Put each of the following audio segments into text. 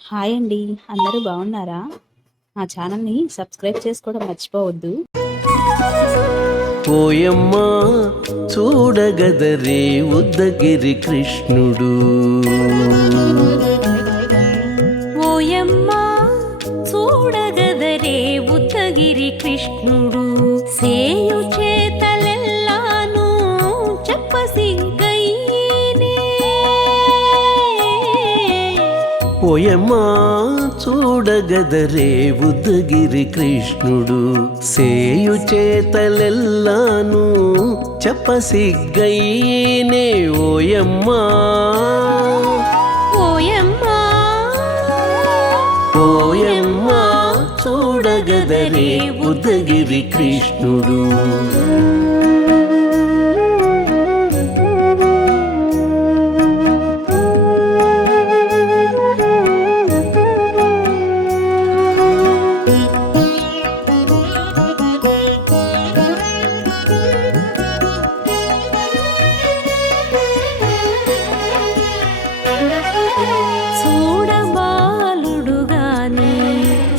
Hi అండి. అందరూ బాగున్నారా? మా ఛానల్‌ని సబ్స్క్రైబ్ చేసుకోవడం మర్చిపోవద్దు. ఓయమ్మా చూడగదరే ఉద్దగిరి కృష్ణుడు. ఓయమ్మా చూడగదరే ఉద్దగిరి కృష్ణుడు సేయు చేతలెల్లాను చెప్పసిగ్గైనే. ఓయమ్మా చూడగదరే ఉద్దగిరి కృష్ణుడు సేయు చేతలెల్లాను చెప్పసిగ్గైనే. ఓయమ్మా ఓయమ్మా ఓయమ్మా చూడగదరే ఉద్దగిరి కృష్ణుడు. చూడబాలుడుగాని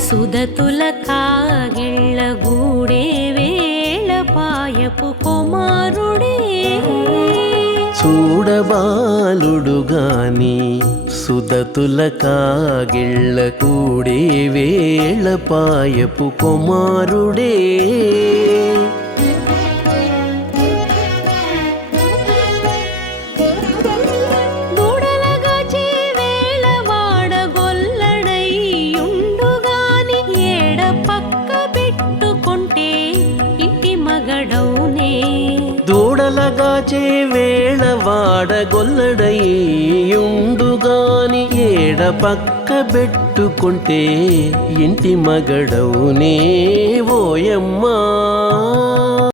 సుదతుల కాగిళ్ళ గూడే వేళ పాయపు కుమారుడే. చూడబాలుడుగాని సుదతుల కాగిళ్ళ కూడే వేళ పాయపు కుమారుడే. దూడలగాచి వేళ వాడగొల్లడైయుండుగాని ఏడ పక్క పెట్టుకుంటే ఇంటి మగడౌనే. దూడలగాచే వేళ వాడగొల్లడయ్యుండుగాని ఏడ పక్క పెట్టుకుంటే ఇంటి మగడవునే. ఓయమ్మా